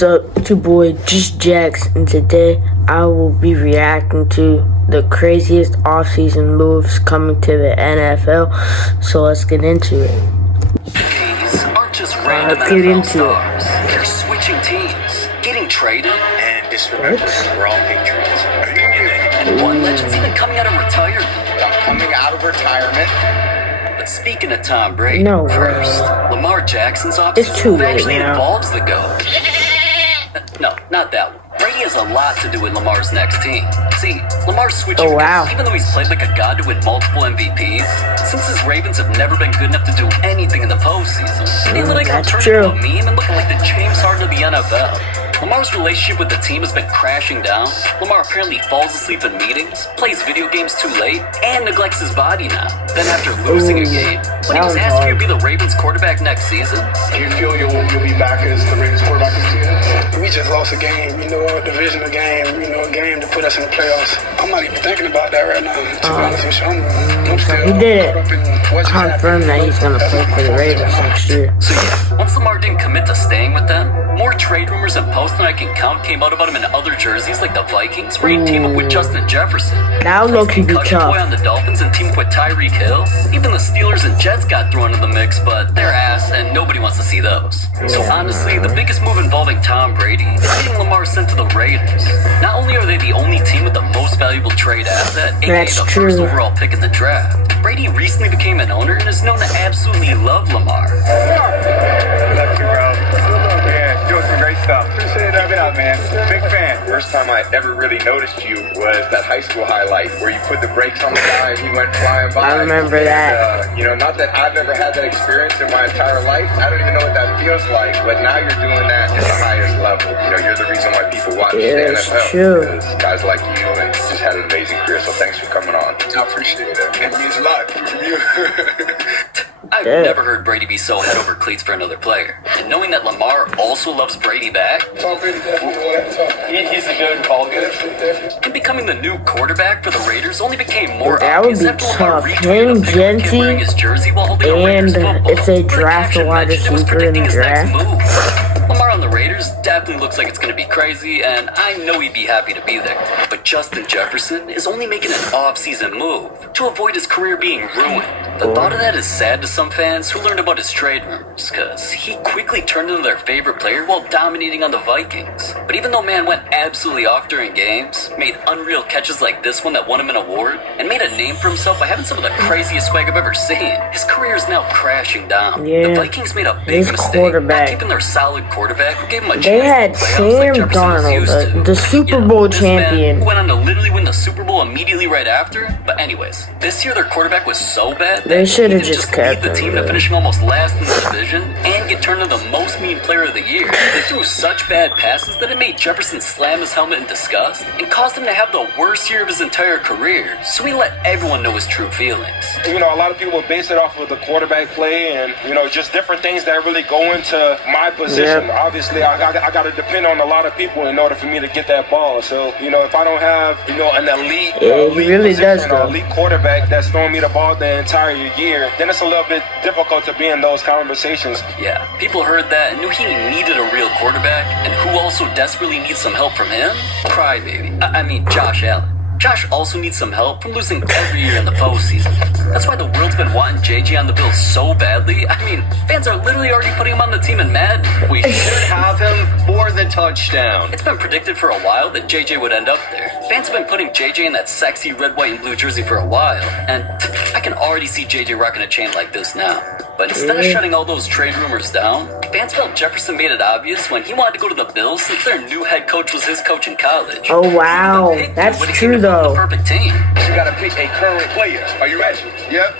What's up, it's your boy Just Jax, and today I will be reacting to the craziest offseason moves coming to the NFL. So let's get into it. These aren't just random Let's get NFL into stars. They're switching teams, getting traded, And just remember, we're all Patriots. and one legend's even coming out of retirement. I'm coming out of retirement. But speaking of Tom Brady, No way. first, Lamar Jackson's It's too offseason move late actually now. involves the GOAT. No, not that one. Brady has a lot to do with Lamar's next team. See, Lamar's switching Oh, wow. because even though he's played like a god to win multiple MVPs, since his Ravens have never been good enough to do anything in the postseason, they literally got That's turned true. into a meme and looking like the James Harden of the NFL. Lamar's relationship with the team has been crashing down. Lamar apparently falls asleep in meetings, plays video games too late, and neglects his body now. Then after losing a game, when he was that was asked if he'd hard. be the Ravens quarterback next season, Do you feel you'll be back as the Ravens quarterback this season? We just lost a game, a divisional game, a game to put us in the playoffs. I'm not even thinking about that right now, to be honest with you. I'm still He did caught up in what's confirm that he's gonna play for the Ravens next year. so yeah, once Lamar didn't commit to staying with them, more trade rumors and posts than I can count came out about him in other jerseys like the Vikings, where he'd team up with Justin Jefferson. That would low-key be Concussion tough. boy on the Dolphins and team up with Tyreek Hill. Even the Steelers and Jets got thrown in the mix, but they're ass and nobody wants to see those. So honestly, the biggest move involving Tom Brady is getting Lamar sent to the Raiders. Not only are they the only team with the most valuable trade asset, aka That's the true. first overall pick in the draft, Brady recently became an owner and is known to absolutely love Lamar. Love you, bro. Yeah, doing some great stuff. Appreciate it out, man. Big fan. First time I ever really noticed you was that high school highlight where you put the brakes on the guy and he went flying by. I remember that. Not that I've ever had that experience in my entire life. I don't even know what that feels like, but now you're doing that at the highest level. You're the reason why people watch the Yeah, it's NFL. true. Because guys like you and just had an amazing career. So thanks for coming on. I appreciate it. It means a lot from you. I've Yeah. never heard Brady be so head over cleats for another player. And knowing that Lamar also loves Brady back, Tom Brady definitely know what I'm talking about. he's a good call good. Definitely. And becoming the new quarterback for the Raiders only became more That would obvious be after Lamar tough. retweeted Him, a picture of him Genty, wearing his jersey while holding a and Raiders football. if they With a draft a caption wide mentioned it was receiver in the predicting his next draft. move. Lamar on the Raiders definitely looks like it's going to be crazy, and I know he'd be happy to be there. But Justin Jefferson is only making an off-season move to avoid his career being ruined. The thought of that is sad to some fans who learned about his trade rumors, because he quickly turned into their favorite player while dominating on the Vikings. But even though man went absolutely off during games, made unreal catches like this one that won him an award, and made a name for himself by having some of the craziest swag I've ever seen, his career is now crashing down. Yeah. The Vikings made a big His mistake quarterback. not keeping their solid quarterback who gave him a They had chance to play Sam like Jefferson was used Darnold, to. the Super Bowl This man champion. went on to literally win the Super Bowl immediately right after. But anyways, this year their quarterback was so bad They that should he have didn't just lead kept the him, team to though. finishing almost last in the division and get turned into the most mean player of the year. They threw such bad passes that it made Jefferson slam his helmet in disgust and caused him to have the worst year of his entire career. So he let everyone know his true feelings. A lot of people base it off of the quarterback play and, just different things that really go into my position. Yep. Obviously, I got to depend on a lot of people in order for me to get that ball. So, if I don't have, an elite, Yeah, he really does, position, though. or elite quarterback that's throwing me the ball the entire year, then it's a little bit difficult to be in those conversations. Yeah, people heard that and knew he needed a real quarterback, and who also desperately needs some help from him? Crybaby. I mean, Josh Allen. Josh also needs some help from losing every year in the postseason. That's why the world's been wanting JJ on the Bills so badly. I mean, fans are literally already putting him on the team in Madden. We should have him for the touchdown. It's been predicted for a while that JJ would end up there. Fans have been putting JJ in that sexy red, white, and blue jersey for a while, and I can already see JJ rocking a chain like this now. But instead of shutting all those trade rumors down, fans felt Jefferson made it obvious when he wanted to go to the Bills since their new head coach was his coach in college. Oh, wow. He was the pick That's when it true, came to building though. the perfect team. You got to pick a current player. Are you ready? Yep.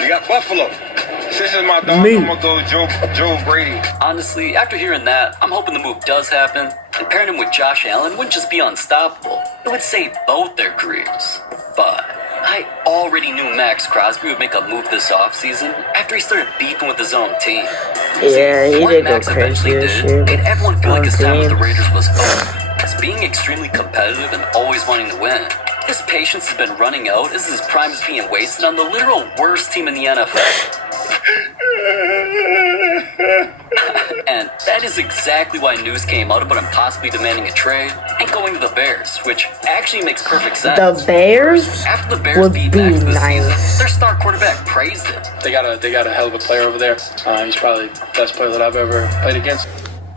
You got Buffalo. Since it's my dog, Me. I'm going to go Joe Brady. Honestly, after hearing that, I'm hoping the move does happen, and pairing him with Josh Allen wouldn't just be unstoppable. It would save both their careers. But I already knew Max Crosby would make a move this offseason after he started beefing with his own team. Yeah, he What did go Max crazy eventually this did year. made everyone feel like his time with the Team. Raiders was over. As being extremely competitive and always wanting to win, his patience has been running out as his prime is being wasted on the literal worst team in the NFL. And that is exactly why news came out about him possibly demanding a trade and going to the Bears, which actually makes perfect sense. The Bears After the Bears would beat be Max this nice. season, their star quarterback praised it. They got a hell of a player over there. He's probably the best player that I've ever played against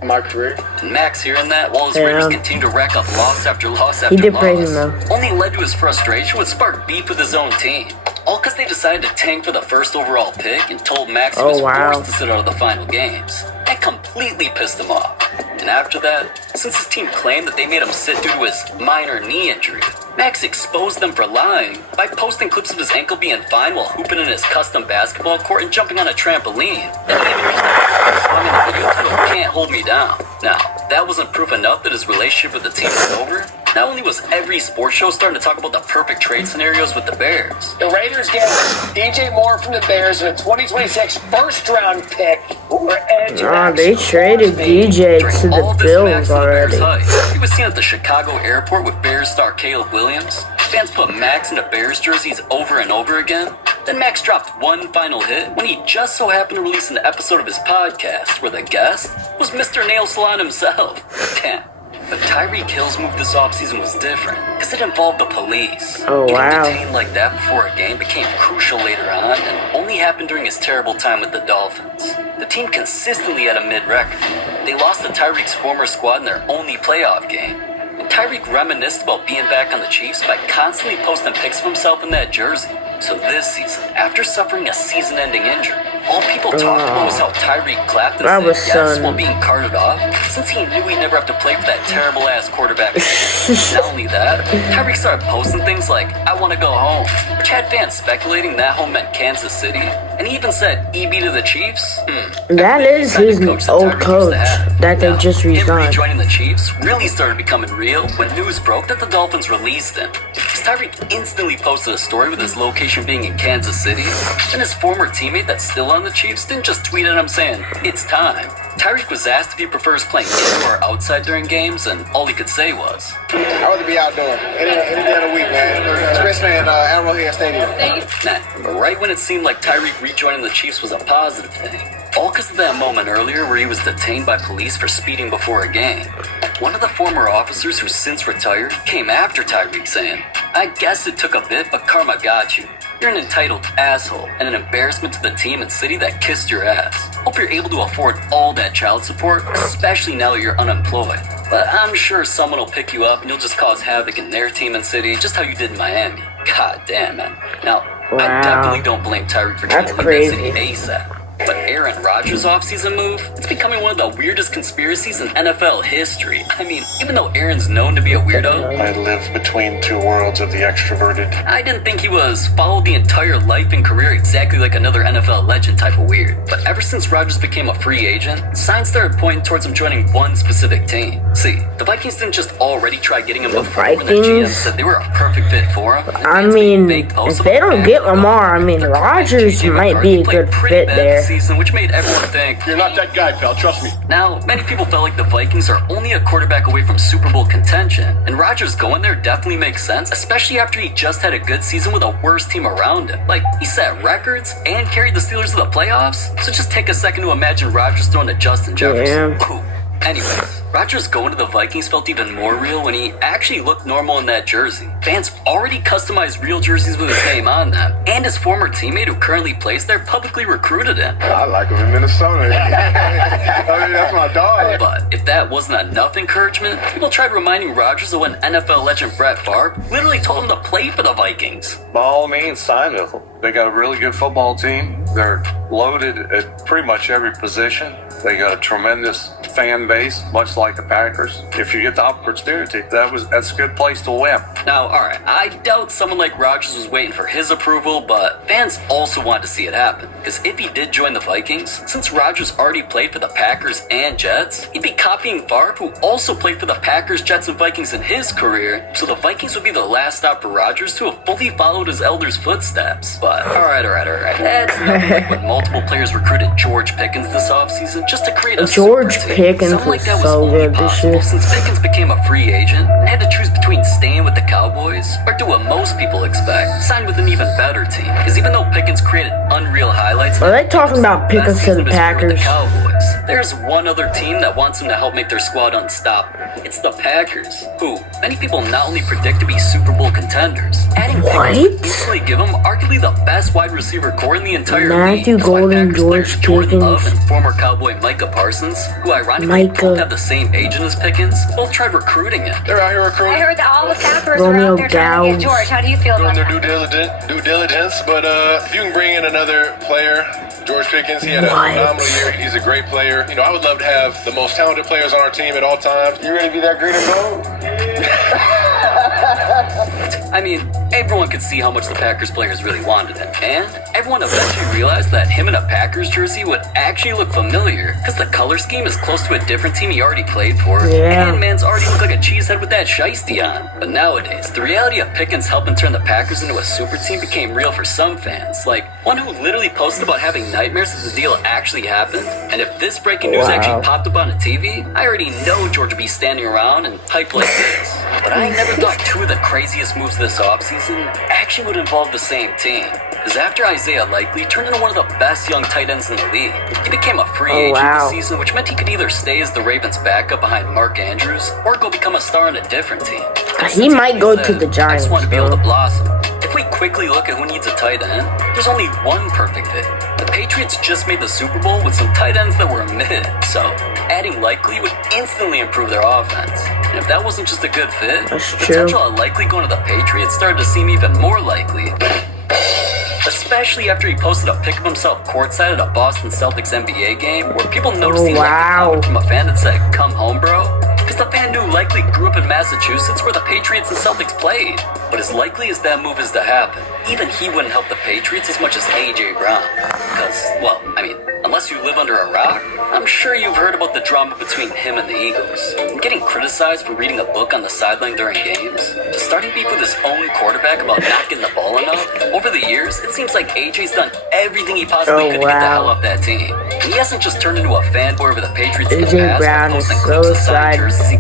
in my career. And Max hearing that, while his Yeah. Raiders continue to rack up loss after loss after He did loss, praise him, though. only led to his frustration would spark beef with his own team. All because they decided to tank for the first overall pick and told Max he Oh, was wow. forced to sit out of the final games. That completely pissed him off. And after that, since his team claimed that they made him sit due to his minor knee injury, Max exposed them for lying by posting clips of his ankle being fine while hooping in his custom basketball court and jumping on a trampoline. That didn't even reach the I mean, the YouTube can't hold me down. Now, that wasn't proof enough that his relationship with the team was over. Not only was every sports show starting to talk about the perfect trade scenarios with the Bears, The Raiders get DJ Moore from the Bears and a 2026 first-round pick for edge. They traded DJ during to all the this Max Bills and the Bears already. hype, he was seen at the Chicago airport with Bears star Caleb Williams. Fans put Max into Bears jerseys over and over again. Then Max dropped one final hit when he just so happened to release an episode of his podcast where the guest was Mr. Nail Salon himself. Damn. But Tyreek Hill's move this offseason was different because it involved the police. Oh, Getting wow. detained like that before a game became crucial later on and only happened during his terrible time with the Dolphins. The team consistently had a mid-record. They lost to Tyreek's former squad in their only playoff game. And Tyreek reminisced about being back on the Chiefs by constantly posting pics of himself in that jersey. So this season, after suffering a season-ending injury, all people talked about was how Tyreek clapped and That said was yes son. while being carted off, since he knew he'd never have to play for that terrible-ass quarterback again. Not only that, Tyreek started posting things like, "I want to go home," which had fans speculating that home meant Kansas City, and he even said EB to the Chiefs. That is his old Tyreek coach used to have. that they Now, just him resigned. rejoining the Chiefs really started becoming real when news broke that the Dolphins released him. Tyreek instantly posted a story with his location being in Kansas City, and his former teammate that's still on the Chiefs didn't just tweet at him saying, "It's time." Tyreek was asked if he prefers playing indoor or outside during games, and all he could say was, I'd rather be outdoor any day of the week, man. Especially in Arrowhead Stadium. nah. Right when it seemed like Tyreek rejoining the Chiefs was a positive thing, all because of that moment earlier where he was detained by police for speeding before a game. One of the former officers who's since retired came after Tyreek saying, "I guess it took a bit, but karma got you. You're an entitled asshole and an embarrassment to the team and city that kissed your ass. Hope you're able to afford all that child support, especially now that you're unemployed. But I'm sure someone will pick you up and you'll just cause havoc in their team and city, just how you did in Miami." God damn, man. Now, I Wow. definitely don't blame Tyreek for trying That's to leave that crazy. city ASAP. But Aaron Rodgers' offseason move, it's becoming one of the weirdest conspiracies in NFL history. I mean, even though Aaron's known to be a weirdo, I live between two worlds of the extroverted. I didn't think he was followed the entire life and career exactly like another NFL legend type of weird. But ever since Rodgers became a free agent, signs started pointing towards him joining one specific team. See, the Vikings didn't just already try getting him before when their GM Vikings? said they were a perfect fit for him. I Fans mean, made fake posts if they about don't him. get Lamar, I mean, Their quarterback, Rodgers JJ might McCarthy, be a played good pretty fit bad there. this season, which made everyone think You're not that guy, pal. Trust me. now, many people felt like the Vikings are only a quarterback away from Super Bowl contention, and Rodgers going there definitely makes sense, especially after he just had a good season with a worse team around him. Like, he set records and carried the Steelers to the playoffs, so just take a second to imagine Rodgers throwing to Justin Jefferson. Yeah. Ooh. Anyways, Rodgers going to the Vikings felt even more real when he actually looked normal in that jersey. Fans already customized real jerseys with his name on them, and his former teammate who currently plays there publicly recruited him. I like him in Minnesota. I mean, that's my dog. But if that wasn't enough encouragement, people tried reminding Rodgers of when NFL legend Brett Favre literally told him to play for the Vikings. By all means, sign with them. They got a really good football team. They're loaded at pretty much every position. They got a tremendous fan base, much like the Packers. If you get the opportunity, that's a good place to win. Now, alright, I doubt someone like Rodgers was waiting for his approval, but fans also wanted to see it happen. Because if he did join the Vikings, since Rodgers already played for the Packers and Jets, he'd be copying Favre, who also played for the Packers, Jets, and Vikings in his career, so the Vikings would be the last stop for Rodgers to have fully followed his elders' footsteps. But alright. That's nothing like when multiple players recruited George Pickens this offseason just to create a George super team. Pickens Something like that was was so only good this possible year. since Pickens became a free agent and had to choose between staying with the Cowboys or do what most people expect, sign with an even better team. Because even though Pickens created unreal highlights, Are they talking about Pickens to the Packers? Cowboys. There's one other team that wants him to help make their squad unstoppable. It's the Packers, who many people not only predict to be Super Bowl contenders. Adding Pickens would instantly give them arguably the best wide receiver core in the entire Matthew league. That's why Golden, Packers George players Jordan Love Pickens. and former Cowboy Micah Parsons, who ironically both have the same agent as Pickens, both tried recruiting him. They're out here recruiting. I heard that all the Packers are Romeo out there trying to Downs. get George. How do you feel Doing about their that? due diligence, but if you can bring in another player, George Pickens, he had a What? phenomenal year. He's a great player. You know, I would love to have the most talented players on our team at all times. You ready to be that green and gold? I mean, everyone could see how much the Packers players really wanted him, and everyone eventually realized that him in a Packers jersey would actually look familiar, because the color scheme is close to a different team he already played for, Yeah. and man's already looked like a cheesehead with that shiesty on. But nowadays, the reality of Pickens helping turn the Packers into a super team became real for some fans, like one who literally posted about having nightmares that the deal actually happened, and if this breaking news actually popped up on a TV, I already know George would be standing around and hyped like this. But I never thought two of the craziest moves this offseason actually would involve the same team. Because after Isaiah Likely turned into one of the best young tight ends in the league, he became a free agent this season, which meant he could either stay as the Ravens' backup behind Mark Andrews or go become a star on a different team. He might go to the I Giants, just want to be able bro. to blossom. If we quickly look at who needs a tight end, there's only one perfect fit. The Patriots just made the Super Bowl with some tight ends that were mid, so adding Likely would instantly improve their offense. And if that wasn't just a good fit, That's the true. potential of Likely going to the Patriots started to seem even more likely. Especially after he posted a pic of himself courtside at a Boston Celtics NBA game where people noticed he liked a comment from a fan that said, "Come home, bro." Because the fan knew Likely grew up in Massachusetts where the Patriots and Celtics played. But as likely as that move is to happen, even he wouldn't help the Patriots as much as A.J. Brown. Because, well, I mean, unless you live under a rock, I'm sure you've heard about the drama between him and the Eagles. From getting criticized for reading a book on the sideline during games, to starting beef with his own quarterback about not getting the ball enough. Over the years, it seems like A.J.'s done everything he possibly could to get the hell off that team. And he hasn't just turned into a fanboy over the Patriots in the A.J. past Brown by is posting so clips of signed excited. jerseys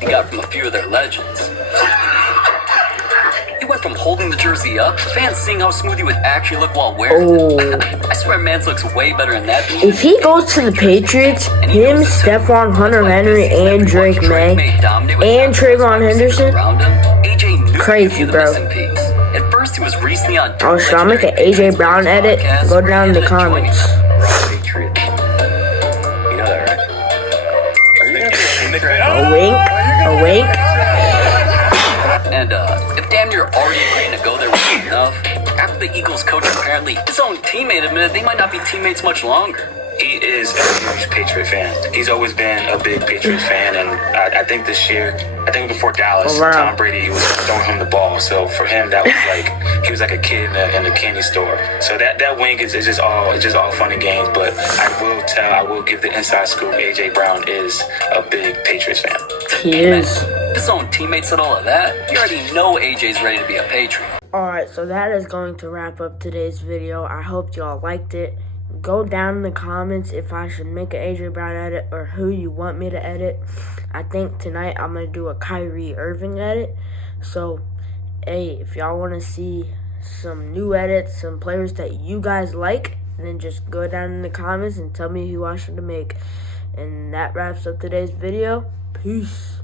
he got from a few of their legends. He went from holding the jersey up, fans seeing how smooth he would actually look while wearing it. I swear Mans looks way better in that than If he goes to the Patriots, him, Stephon, Hunter Henry, and Drake May, and Trayvon Henderson, crazy, bro. At first, he was recently on Oh, should I make an A.J. Brown edit? Go down in the comments. You know that, right? A wink, a wink. And if damn near already agreeing to go there wasn't enough, after the Eagles coach apparently his own teammate admitted they might not be teammates much longer. He is a huge Patriot fan. He's always been a big Patriots fan, and I think this year, I think before Dallas, Tom Brady was throwing him the ball. So for him, that was like he was like a kid in a candy store. So that wink is just all fun and games. But I will give the inside scoop. AJ Brown is a big Patriots fan. He is. His own teammates said all of that. You already know AJ's ready to be a Patriot. Alright, so that is going to wrap up today's video. I hope y'all liked it. Go down in the comments if I should make an A.J. Brown edit or who you want me to edit. I think tonight I'm going to do a Kyrie Irving edit. So, hey, if y'all want to see some new edits, some players that you guys like, then just go down in the comments and tell me who I should make. And that wraps up today's video. Peace.